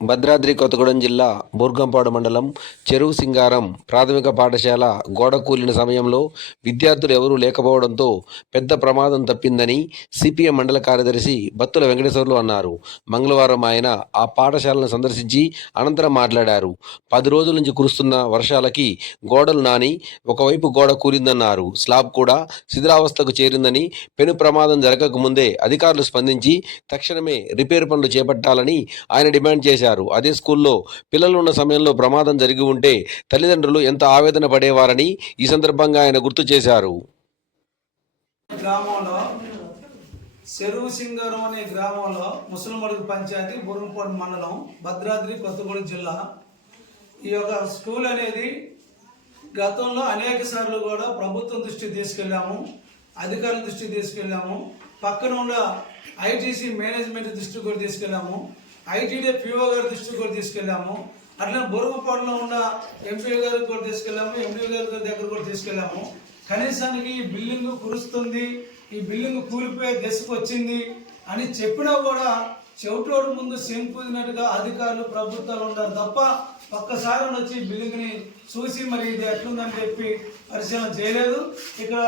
భద్రాద్రి కొత్తగూడెం జిల్లా బూర్గంపాడు మండలం చెరువు సింగారం ప్రాథమిక పాఠశాల గోడ కూలిన సమయంలో విద్యార్థులు ఎవరూ లేకపోవడంతో పెద్ద ప్రమాదం తప్పిందని సిపిఎం మండల కార్యదర్శి బత్తుల వెంకటేశ్వర్లు అన్నారు. మంగళవారం ఆయన ఆ పాఠశాలను సందర్శించి అనంతరం మాట్లాడారు. పది రోజుల నుంచి కురుస్తున్న వర్షాలకి గోడలు నాని ఒకవైపు గోడ కూలిందన్నారు. స్లాబ్ కూడా శిథిలావస్థకు చేరిందని పెను ప్రమాదం జరగకముందే అధికారులు స్పందించి తక్షణమే రిపేర్ పనులు చేపట్టాలని ఆయన డిమాండ్ చేశారు. అదే స్కూల్లో పిల్లలు ఉన్న సమయంలో ప్రమాదం జరిగి ఉంటే తల్లిదండ్రులు ఎంత ఆవేదన పడేవారని ఈ సందర్భంగా ఆయన గుర్తు చేశారు. గ్రామంలో చెరువు సింగారం అనే గ్రామంలో ముసలిమడుగు పంచాయతీ బురంపాడు మండలం భద్రాద్రి కొత్తగూడెం జిల్లా. ఈ యొక్క స్కూల్ అనేది గతంలో అనేక సార్లు కూడా ప్రభుత్వం దృష్టికి తీసుకెళ్ళాము అధికారుల దృష్టికి తీసుకెళ్ళాము పక్కన ఉన్న ఐటీసీ మేనేజ్మెంట్ దృష్టికి కూడా తీసుకెళ్ళాము. ఐటీడీ పిఓ గారి దృష్టికి కూడా తీసుకెళ్ళాము. అట్లా బొరుగుపాడులో ఉన్న ఎంపీ గారికి కూడా తీసుకెళ్ళాము. ఎంపీ గారి దగ్గర కూడా తీసుకెళ్ళాము. కనీసానికి ఈ బిల్డింగ్ కురుస్తుంది ఈ బిల్డింగ్ కూలిపోయే దశకు వచ్చింది అని చెప్పినా కూడా చెవిటోడు ముందు శంకుదినట్టుగా అధికారులు ప్రభుత్వాలు ఉంటారు తప్ప ఒక్కసారి వచ్చి బిల్డింగ్ని చూసి మరి ఇది ఎట్లుందని చెప్పి పరిశీలన చేయలేదు. ఇక్కడ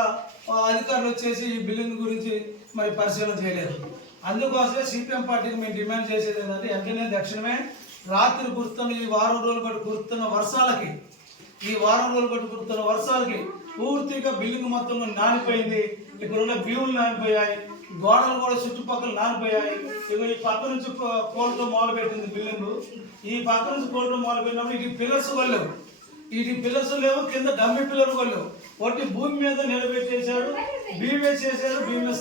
అధికారులు వచ్చేసి ఈ బిల్డింగ్ గురించి మరి పరిశీలన చేయలేదు. అందుకోసమే సిపిఎం పార్టీకి మేము డిమాండ్ చేసేది ఏంటంటే వెంటనే దక్షిణమే రాత్రి కురుస్తున్న ఈ వారం రోజులు బట్టి కురుస్తున్న వర్షాలకి ఈ వారం రోజులు బట్టి కురుస్తున్న వర్షాలకి పూర్తిగా బిల్డింగ్ మొత్తం నానిపోయింది. ఇక్కడున్న భీములు నానిపోయాయి. గోడలు కూడా చుట్టుపక్కల నానిపోయాయి. ఇక ఈ పక్క నుంచి కో- మొదలు పెట్టింది బిల్డింగ్. ఈ పక్క నుంచి కోలుతో మొదలు పెట్టినప్పుడు ఇది పిల్లర్స్ వల్లేవు ఇది పిల్లర్స్ లేవు కింద డమ్మి పిల్లర్ వాళ్ళు ఒకటి భూమి మీద నిలబెట్టేశాడు బీమ్ చేశారు బీమ్ మీద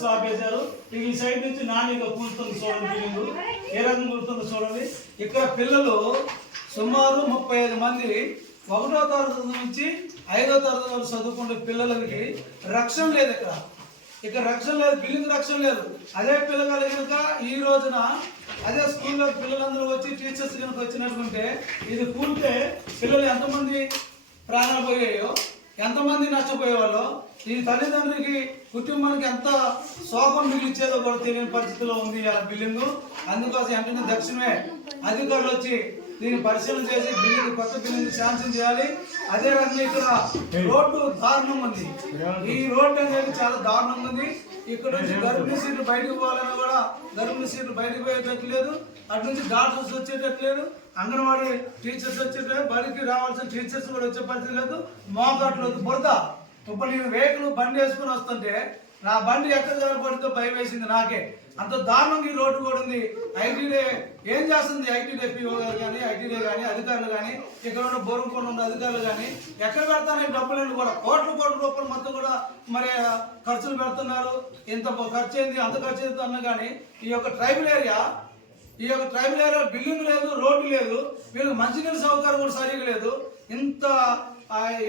ఇక ఈ సైడ్ నుంచి నానిగా కూలుతుంది చూడండి బిల్డింగ్. ఏ రకంగా కూలుతుందో చూడండి. ఇక్కడ పిల్లలు సుమారు ముప్పై ఐదు మంది ఒకటో తరగతి నుంచి ఐదో తరగతి వరకు చదువుకునే పిల్లలకి రక్షణ లేదు ఇక్కడ. ఇక్కడ రక్షణ లేదు బిల్డింగ్ రక్షణ లేదు. అదే పిల్లగాలు కనుక ఈ రోజున అదే స్కూల్లో పిల్లలందరూ వచ్చి టీచర్స్ కనుక వచ్చినట్టుంటే ఇది కూలితే పిల్లలు ఎంతమంది ప్రాణాలు పోయాయో ఎంతమంది నష్టపోయేవాళ్ళు ఈ తల్లిదండ్రులకి కుటుంబానికి ఎంత శోకం మిగిలిచ్చేదో కూడా తెలియని పరిస్థితిలో ఉంది ఆ బిల్డింగ్. అందుకోసం వెంటనే దక్షిణమే అధికారులు వచ్చి దీన్ని పరిశీలన చేసి బిల్డింగ్ కొత్త బిల్డింగ్ శాంక్షన్ చేయాలి. అదే రకంగా ఇక్కడ రోడ్డు దారుణం ఉంది. ఈ రోడ్డు అనేది చాలా దారుణంగా ఉంది. ఇక్కడ నుంచి గర్భిణీ సీట్లు బయటకు పోవాలన్నా కూడా గర్భిణీ సీట్లు బయటకు పోయేటట్టు లేదు. అటు నుంచి డాక్టర్స్ వచ్చేటట్టు లేదు. అంగన్వాడీ టీచర్స్ వచ్చేటట్టు బడికి రావాల్సిన టీచర్స్ కూడా వచ్చే పరిస్థితి లేదు. మోకాట్లు బురద. ఇప్పుడు నేను వెహికల్ బండి వేసుకుని వస్తుంటే నా బండి ఎక్కడ జరగబడితో భయం వేసింది నాకే. అంత దారుణంగా ఈ రోడ్డు కూడా ఉంది. ఐటీడే ఏం చేస్తుంది ఐటీడే పిఓ గారు కానీ ఐటీడే కానీ అధికారులు కానీ? ఇక్కడ ఉన్న బోరంకొండ ఉన్న అధికారులు కానీ? ఎక్కడ పెడతారు ఈ డబ్బులను కూడా కోట్ల కోట్ల రూపాయలు మరి ఖర్చులు పెడుతున్నారు. ఇంత ఖర్చు అయింది అంత ఖర్చు అయింది అన్న కానీ ఈ యొక్క ట్రైబల్ ఏరియా ఈ యొక్క ట్రైబల్ ఏరియా బిల్డింగ్ లేదు రోడ్డు లేదు వీళ్ళకి మంచినీళ్ళ సౌకర్యం కూడా సరిగా లేదు. ఇంత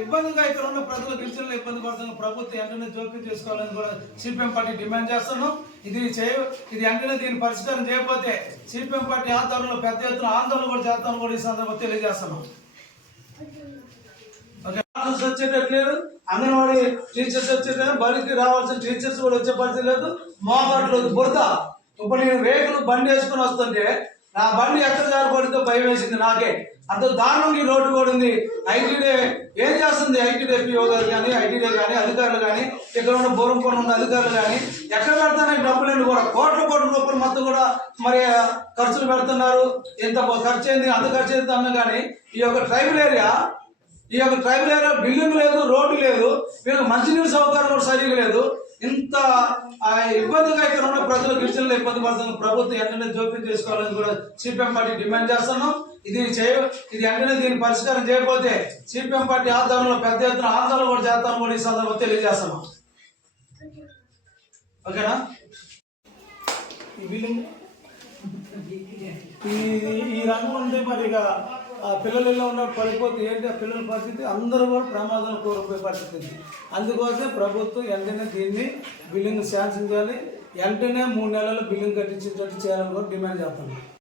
ఇబ్బందిగా ఇక్కడ ఉన్న ప్రజలు గిరిజనులు ఇబ్బంది పడుతున్న ప్రభుత్వం వెంటనే జోక్యం చేసుకోవాలని కూడా సిపిఎం పార్టీ డిమాండ్ చేస్తున్నాం. ఇది చేయ ఇది వెంటనే దీన్ని పరిష్కారం చేయకపోతే సిపిఎం పార్టీ ఆధ్వర్యంలో పెద్ద ఎత్తున ఆందోళన కూడా చేస్తామని కూడా ఈ సందర్భంగా తెలియజేస్తున్నాం. ఓకే డాక్టర్స్ వచ్చేటట్టు లేదు. అంగన్వాడీ టీచర్స్ వచ్చేటట్టు బడికి రావాల్సిన టీచర్స్ కూడా వచ్చే పరిస్థితి లేదు. మోకాట్లు బురద. ఇప్పుడు నేను వెహికల్ బండి వేసుకుని వస్తుంటే నా బండి ఎక్కడ జారిపడితే భయం వేసింది నాకే. అంత దారుణంగా ఈ రోడ్డు కూడా ఉంది. ఐటీడే ఏం చేస్తుంది? ఐటీడే పిఓ గారు కానీ ఐటీడే కానీ అధికారులు కానీ ఇక్కడ ఉన్న బోరంపూర్ ఉన్న అధికారులు కానీ ఎక్కడ పెడతానని డబ్బులండి కూడా కోట్ల కోట్ల రూపాయలు మొత్తం కూడా మరి ఖర్చులు పెడుతున్నారు. ఎంత ఖర్చు అయింది అంత ఖర్చు అయింది అన్న కానీ ఈ యొక్క ట్రైబల్ ఏరియా ఈ యొక్క ట్రైబల్ ఏరియా బిల్డింగ్ లేదు రోడ్డు లేదు వీళ్ళకి మంచినీరు సౌకర్యం కూడా లేదు. ఇంత ఆ, ఇబ్బందిగా ఇక్కడ ఉన్న ప్రజలు గిరిజనులు ఇబ్బంది పడుతున్న ప్రభుత్వం వెంటనే జోక్యం చేసుకోవాలని కూడా సిపిఎం పార్టీ డిమాండ్ చేస్తున్నాం. ఇది చేయ ఇది వెంటనే దీన్ని పరిష్కారం చేయకపోతే సిపిఎం పార్టీ ఆధ్వర్యంలో పెద్ద ఎత్తున ఆందోళన కూడా చేస్తామని కూడా ఈ సందర్భంగా తెలియజేస్తున్నాం. ఓకేనా? ఈ బిల్డింగ్ ఈ ఈ రంగం ఉంటే మరి ఇక ఆ పిల్లలు ఇలా ఉన్నప్పుడు పడిపోతే ఏంటి ఆ పిల్లల పరిస్థితి అందరూ కూడా ప్రమాదం కోల్పోయే పరిస్థితి ఉంది. అందుకోసం ప్రభుత్వం వెంటనే దీన్ని బిల్డింగ్ శాంక్షన్ చేయాలి. వెంటనే మూడు నెలలు బిల్డింగ్ కట్టించేటట్టు చేయాలని కూడా డిమాండ్ చేస్తున్నాం.